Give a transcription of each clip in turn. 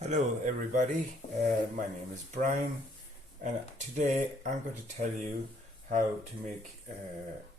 Hello everybody, my name is Brian and today I'm going to tell you how to make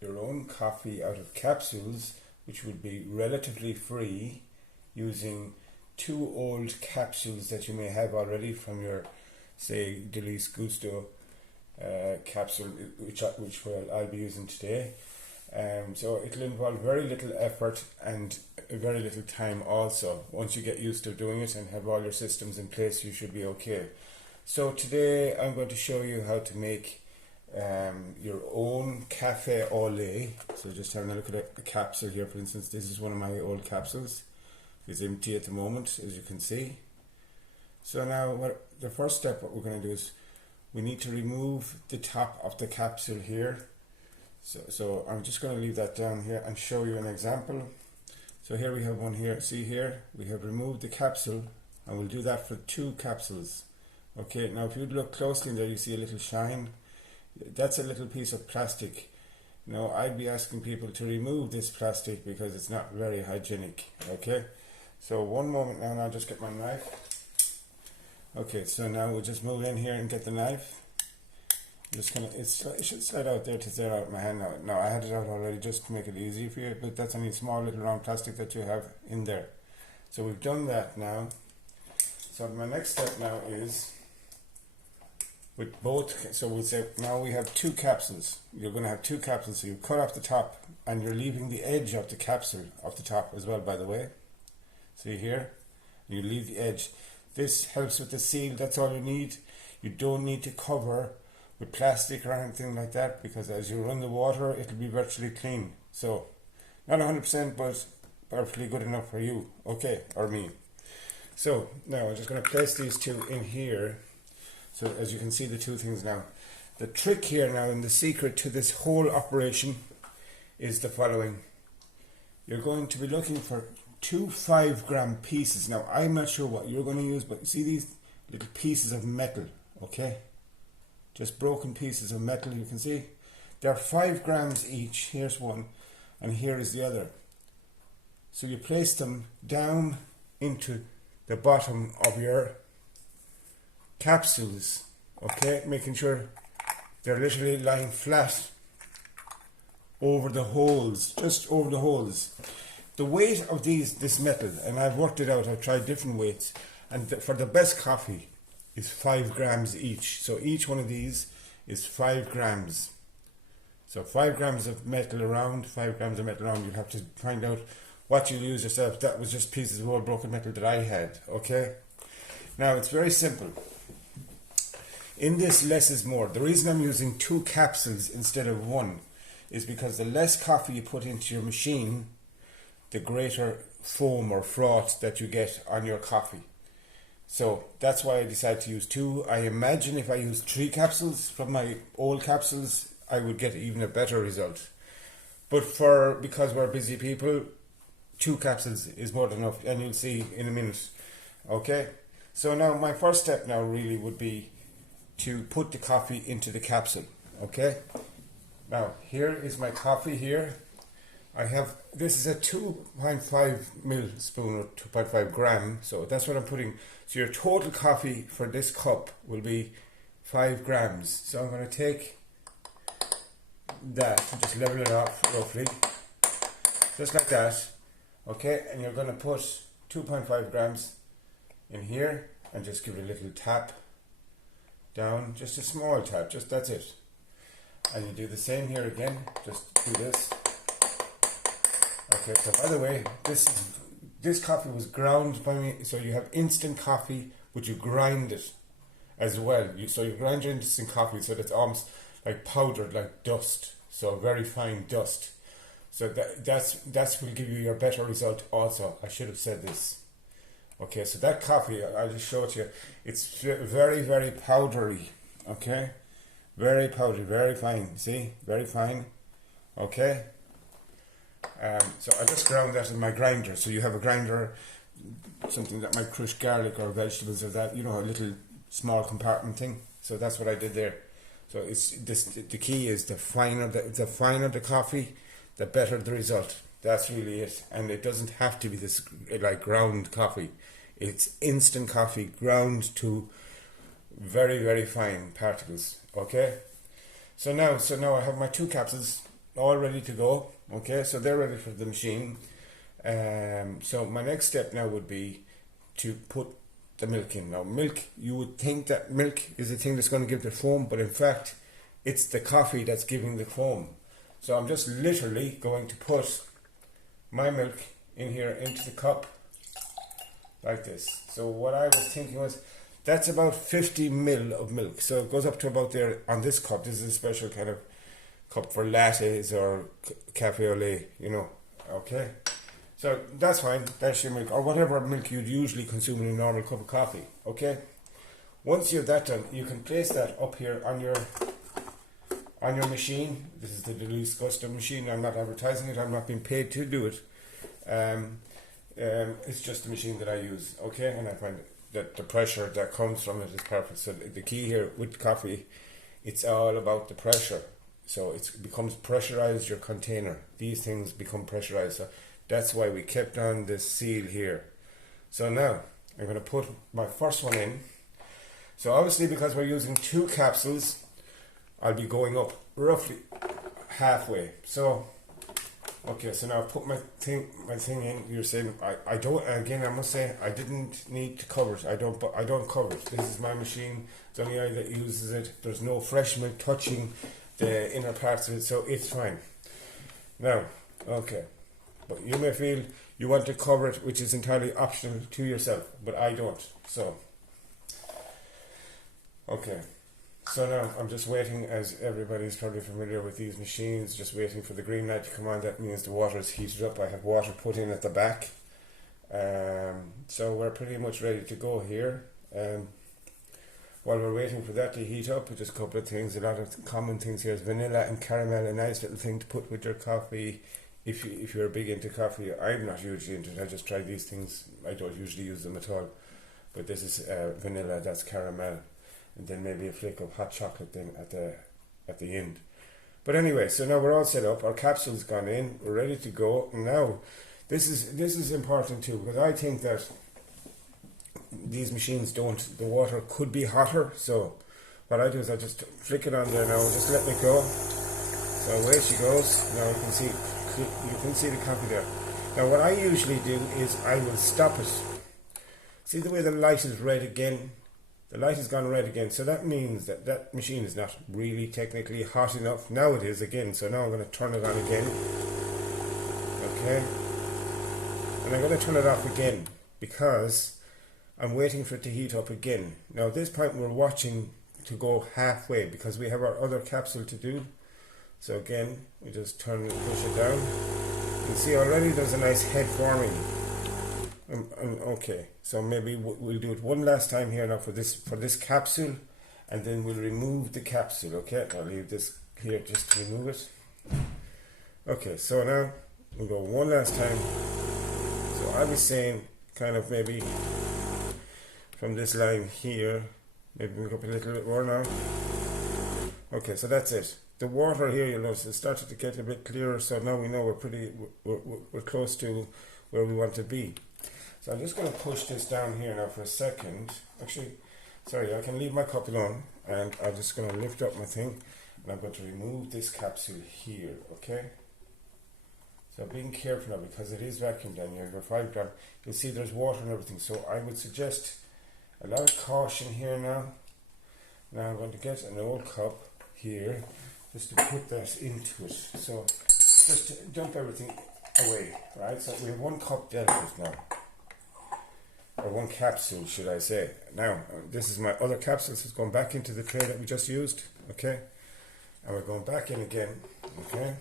your own coffee out of capsules, which would be relatively free, using two old capsules that you may have already from your, say, Dolice Gusto capsule, which I'll be using today. So it'll involve very little effort and very little time also. Once you get used to doing it and have all your systems in place, you should be okay. So today I'm going to show you how to make your own cafe au lait. So just having a look at the capsule here, for instance, this is one of my old capsules. It's empty at the moment, as you can see. So now the first step, what we're going to do is we need to remove the top of the capsule here. So I'm just going to leave that down here and show you an example. So here we have one here. See here, we have removed the capsule, and we'll do that for two capsules. Okay, now if you look closely in there, you see a little shine. That's a little piece of plastic. Now I'd be asking people to remove this plastic because it's not very hygienic. Okay, so one moment now, and I'll just get my knife. Okay, so now we'll just move in here and get the knife. Just kind of, it should slide out there to there out of my hand now. No, I had it out already just to make it easy for you, but that's only a small little round plastic that you have in there. So we've done that now. So my next step now is with both, so we'll say now we have two capsules. You're going to have two capsules, so you cut off the top and you're leaving the edge of the capsule off the top as well, by the way. See here? You leave the edge. This helps with the seal, that's all you need. You don't need to cover with plastic or anything like that, because as you run the water it'll be virtually clean. So not 100%, but perfectly good enough for you, okay, or me. So now I'm just going to place these two in here. So as you can see, the two things now. The trick here now, and the secret to this whole operation, is the following. You're going to be looking for two 5-gram pieces. Now I'm not sure what you're going to use, but see these little pieces of metal, okay? Just broken pieces of metal, you can see. They're 5 grams each. Here's one, and here is the other. So you place them down into the bottom of your capsules, okay? Making sure they're literally lying flat over the holes, just over the holes. The weight of this metal, and I've worked it out, I've tried different weights, and for the best coffee, is 5 grams each. So each one of these is 5 grams. So 5 grams of metal around, 5 grams of metal around. You'll have to find out what you use yourself. That was just pieces of old broken metal that I had, okay? Now it's very simple. In this less is more. The reason I'm using two capsules instead of one is because the less coffee you put into your machine, the greater foam or froth that you get on your coffee. So that's why I decided to use two. I imagine if I used 3 capsules from my old capsules, I would get even a better result. But because we're busy people, 2 capsules is more than enough, and you'll see in a minute. Okay? So now my first step now really would be to put the coffee into the capsule. Okay? Now here is my coffee here. This is a 2.5 mil spoon or 2.5 gram, so that's what I'm putting. So your total coffee for this cup will be 5 grams. So I'm going to take that and just level it off roughly, just like that. Okay, and you're going to put 2.5 grams in here and just give it a little tap down, just a small tap, just that's it. And you do the same here again, just do this. Okay, so by the way, this coffee was ground by me, so you have instant coffee, but you grind it as well. So you grind your instant coffee so that it's almost like powdered, like dust, so very fine dust. So that's will give you your better result also. I should have said this. Okay, so that coffee, I'll just show it to you. It's very, very powdery, okay? Very powdery, very fine, see? Very fine, okay? So I just ground that in my grinder. So you have a grinder, something that might crush garlic or vegetables or that, you know, a little small compartment thing. So that's what I did there. So the key is the finer the coffee, the better the result. That's really it. And it doesn't have to be this like ground coffee. It's instant coffee ground to very, very fine particles. Okay, so now I have my 2 capsules all ready to go. Okay, so they're ready for the machine. So my next step now would be to put the milk in. Now milk, you would think that milk is the thing that's going to give the foam, but in fact it's the coffee that's giving the foam. So I'm just literally going to put my milk in here into the cup like this. So what I was thinking was, that's about 50 ml of milk. So it goes up to about there on this cup. This is a special kind of cup for lattes or cafe au lait, you know. Okay, so that's fine. That's your milk, or whatever milk you'd usually consume in a normal cup of coffee. Okay, once you have that done, you can place that up here on your machine. This is the Dolice Gusto machine. I'm not advertising it. I'm not being paid to do it. It's just the machine that I use. Okay, and I find that the pressure that comes from it is perfect. So the key here with coffee, it's all about the pressure. So it becomes pressurized, your container. These things become pressurized. So that's why we kept on this seal here. So now I'm going to put my first one in. So obviously, because we're using 2 capsules, I'll be going up roughly halfway. So okay, so now I've put my thing in. You're saying I don't. Again, I must say I didn't need to cover it. I don't cover it. This is my machine. It's only I that uses it. There's no fresh milk touching the inner parts of it, so it's fine. Now, okay, but you may feel you want to cover it, which is entirely optional to yourself, but I don't. So okay. So now I'm just waiting, as everybody's probably familiar with these machines, just waiting for the green light to come on. That means the water is heated up. I have water put in at the back. So we're pretty much ready to go here. While we're waiting for that to heat up, just a couple of things. A lot of common things here is vanilla and caramel, a nice little thing to put with your coffee. If you're big into coffee, I'm not hugely into it. I just try these things. I don't usually use them at all. But this is vanilla, that's caramel. And then maybe a flake of hot chocolate then at the end. But anyway, so now we're all set up. Our capsule's gone in. We're ready to go. And now, this is important too, because I think that these machines the water could be hotter. So what I do is I just flick it on there now, just let it go. So away she goes. Now you can see the coffee there. Now what I usually do is I will stop it. See the way the light is red again? The light has gone red again, so that means that that machine is not really technically hot enough. Now it is again, so now I'm going to turn it on again. Okay. And I'm going to turn it off again because I'm waiting for it to heat up again. Now at this point we're watching to go halfway because we have our other capsule to do. So again, we just turn it, push it down. You can see already there's a nice head forming. Okay, so maybe we'll do it one last time here now for this capsule, and then we'll remove the capsule. Okay, I'll leave this here just to remove it. Okay, so now we'll go one last time. So I was saying kind of maybe from this line here, maybe we'll go up a little bit more now. Okay, so that's it. The water here, you'll notice, it started to get a bit clearer, so now we know we're close to where we want to be. So I'm just going to push this down here now for a second. Actually, sorry, I can leave my cup alone, and I'm just going to lift up my thing, and I'm going to remove this capsule here, okay? So being careful now, because it is vacuumed down here, you'll see there's water and everything, so I would suggest a lot of caution here now. Now I'm going to get an old cup here, just to put that into it. So just to dump everything away, right? So we have 1 cup dealt with now. Or 1 capsule, should I say. Now, this is my other capsule, so it's going back into the tray that we just used, okay? And we're going back in again, okay?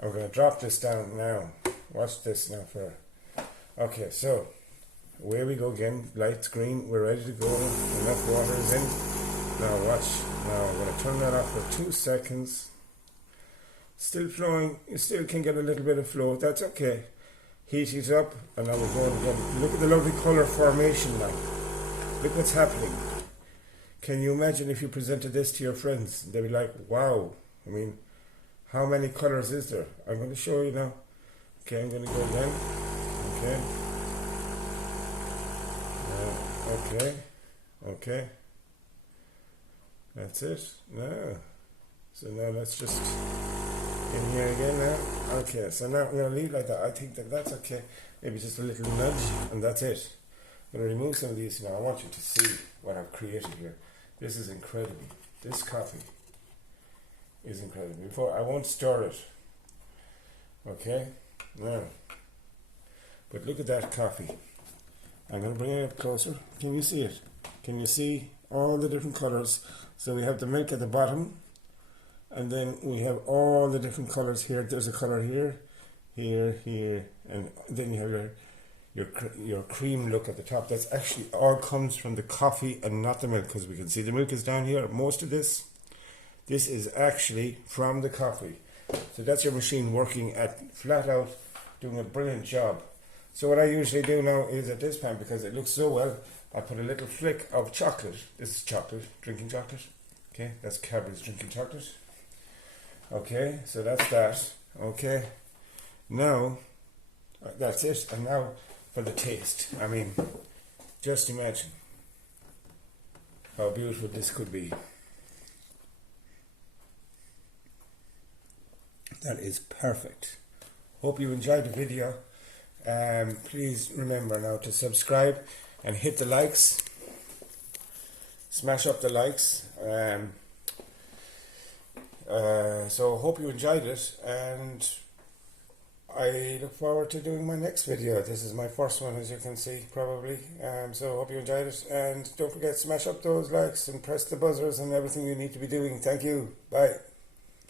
And we're going to drop this down now. Watch this now for... Okay, so, away we go again. Light's green, we're ready to go. Enough water is in. Now watch. Now I'm going to turn that off for 2 seconds. Still flowing. You still can get a little bit of flow. That's okay. Heat it up, and now we're going again. Look at the lovely colour formation now. Look what's happening. Can you imagine if you presented this to your friends? They'd be like, wow. I mean, how many colours is there? I'm going to show you now. Okay, I'm going to go again. Okay. Okay, okay. That's it. No. So now let's just in here again now. Okay, so now I'm going to leave it like that. I think that that's okay. Maybe just a little nudge and that's it. I'm going to remove some of these now. I want you to see what I've created here. This is incredible. This coffee is incredible. Before, I won't stir it. Okay? Now. But look at that coffee. I'm going to bring it up closer. Can you see it? Can you see all the different colours? So we have the milk at the bottom. And then we have all the different colours here. There's a colour here, here, here. And then you have your cream look at the top. That's actually all comes from the coffee and not the milk, because we can see the milk is down here. Most of this is actually from the coffee. So that's your machine working at flat out, doing a brilliant job. So what I usually do now is at this pan, because it looks so well, I put a little flick of chocolate. This is chocolate, drinking chocolate. Okay, that's Cadbury's drinking chocolate. Okay, so that's that. Okay, now that's it. And now for the taste. I mean, just imagine how beautiful this could be. That is perfect. Hope you enjoyed the video. Please remember now to subscribe and hit the likes. Smash up the likes. So hope you enjoyed it, and I look forward to doing my next video. This is my first one, as you can see, probably. So hope you enjoyed it, and don't forget to smash up those likes and press the buzzers and everything you need to be doing. Thank you. Bye.